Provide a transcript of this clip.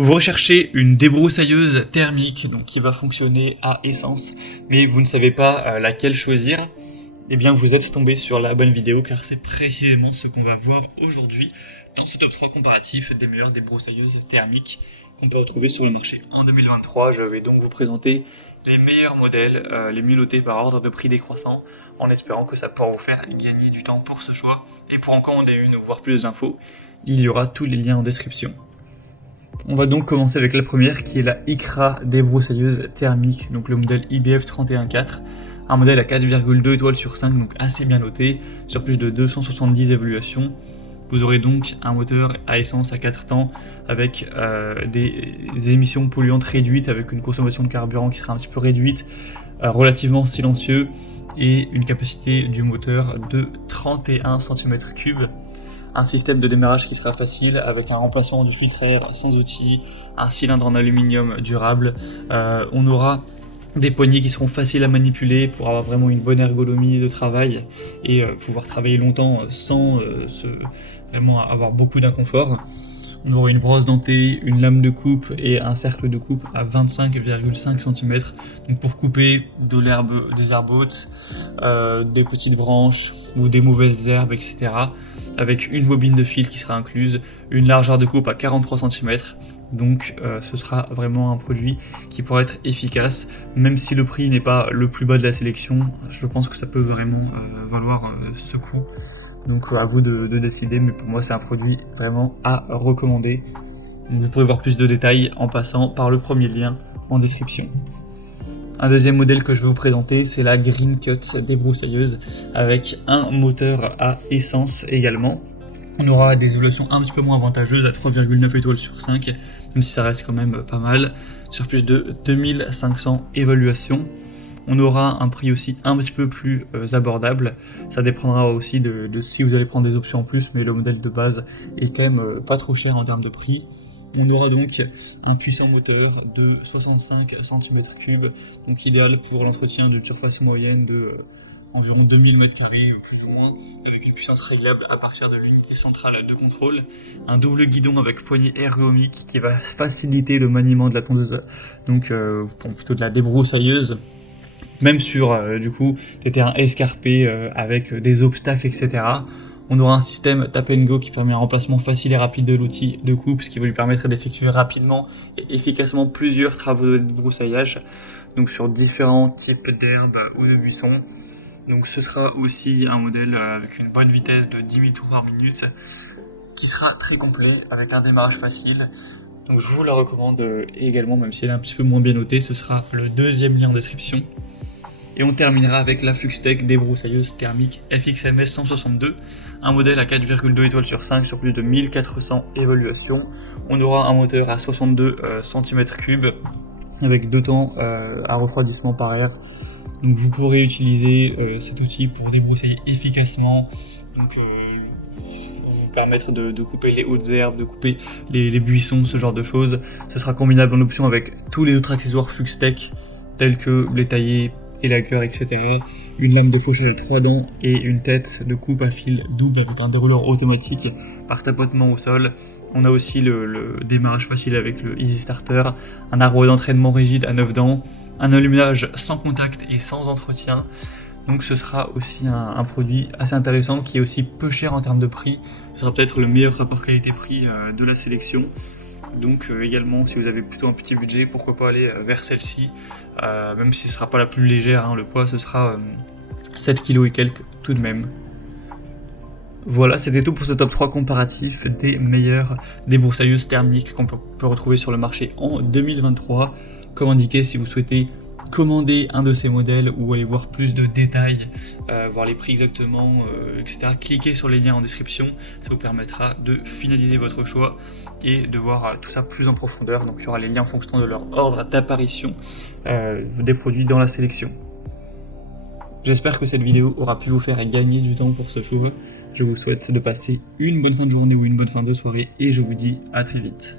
Vous recherchez une débroussailleuse thermique donc qui va fonctionner à essence, mais vous ne savez pas laquelle choisir. Eh bien vous êtes tombé sur la bonne vidéo car c'est précisément ce qu'on va voir aujourd'hui dans ce top 3 comparatif des meilleures débroussailleuses thermiques qu'on peut retrouver sur le marché. En 2023, je vais donc vous présenter les meilleurs modèles, les mieux notés par ordre de prix décroissant, en espérant que ça pourra vous faire gagner du temps pour ce choix. Et pour en commander une ou voir plus d'infos, il y aura tous les liens en description. On va donc commencer avec la première qui est la ICRA débroussailleuse thermique, donc le modèle IBF 314, un modèle à 4,2 étoiles sur 5, donc assez bien noté, sur plus de 270 évaluations. Vous aurez donc un moteur à essence à 4 temps avec des émissions polluantes réduites, avec une consommation de carburant qui sera un petit peu réduite, relativement silencieux et une capacité du moteur de 31 cm3. Un système de démarrage qui sera facile avec un remplacement du filtre à air sans outil, un cylindre en aluminium durable. On aura des poignées qui seront faciles à manipuler pour avoir vraiment une bonne ergonomie de travail et pouvoir travailler longtemps sans vraiment avoir beaucoup d'inconfort. On aura une brosse dentée, une lame de coupe et un cercle de coupe à 25,5 cm, donc pour couper de l'herbe, des herbes hautes, des petites branches ou des mauvaises herbes, etc. Avec une bobine de fil qui sera incluse, une largeur de coupe à 43 cm, donc ce sera vraiment un produit qui pourra être efficace, même si le prix n'est pas le plus bas de la sélection. Je pense que ça peut vraiment valoir ce coût. Donc à vous de décider, mais pour moi c'est un produit vraiment à recommander. Donc, vous pourrez voir plus de détails en passant par le premier lien en description. Un deuxième modèle que je vais vous présenter, c'est la Green Cut débroussailleuse avec un moteur à essence également. On aura des évaluations un petit peu moins avantageuses à 3,9 étoiles sur 5, même si ça reste quand même pas mal, sur plus de 2500 évaluations. On aura un prix aussi un petit peu plus abordable. Ça dépendra aussi de si vous allez prendre des options en plus, mais le modèle de base est quand même pas trop cher en termes de prix. On aura donc un puissant moteur de 65 cm3, donc idéal pour l'entretien d'une surface moyenne de environ 2000 m², plus ou moins, avec une puissance réglable à partir de l'unité centrale de contrôle. Un double guidon avec poignée ergonomique qui va faciliter le maniement de la tondeuse, donc plutôt de la débroussailleuse. Même sur du coup des terrains escarpés avec des obstacles, etc. On aura un système tap and go qui permet un remplacement facile et rapide de l'outil de coupe, ce qui va lui permettre d'effectuer rapidement et efficacement plusieurs travaux de débroussaillage, donc sur différents types d'herbes ou de buissons. Donc ce sera aussi un modèle avec une bonne vitesse de 10 000 tours par minute, qui sera très complet avec un démarrage facile. Donc je vous la recommande également, même si elle est un petit peu moins bien notée. Ce sera le deuxième lien en description. Et on terminera avec la Fluxtech débroussailleuse thermique FXMS 162, un modèle à 4,2 étoiles sur 5 sur plus de 1400 évaluations. On aura un moteur à 62 cm3 avec 2 temps à refroidissement par air. Donc vous pourrez utiliser cet outil pour débroussailler efficacement, donc vous permettre de couper les hautes herbes, de couper les buissons, ce genre de choses. Ce sera combinable en option avec tous les autres accessoires Fluxtech tels que blé taillé, élagueur, etc. Une lame de fauchage à 3 dents et une tête de coupe à fil double avec un dérouleur automatique par tapotement au sol. On a aussi le démarrage facile avec le Easy Starter, un arbre d'entraînement rigide à 9 dents, un allumage sans contact et sans entretien. Donc ce sera aussi un produit assez intéressant qui est aussi peu cher en termes de prix. Ce sera peut-être le meilleur rapport qualité-prix de la sélection. Donc également, si vous avez plutôt un petit budget, pourquoi pas aller vers celle-ci, même si ce ne sera pas la plus légère, hein, le poids ce sera 7 kg et quelques tout de même. Voilà, c'était tout pour ce top 3 comparatif des meilleures débroussailleuses thermiques qu'on peut retrouver sur le marché en 2023. Comme indiqué, si vous souhaitez commander un de ces modèles ou aller voir plus de détails, voir les prix exactement, etc. Cliquez sur les liens en description, ça vous permettra de finaliser votre choix et de voir tout ça plus en profondeur. Donc il y aura les liens en fonction de leur ordre d'apparition des produits dans la sélection. J'espère que cette vidéo aura pu vous faire gagner du temps pour ce choix. Je vous souhaite de passer une bonne fin de journée ou une bonne fin de soirée et je vous dis à très vite.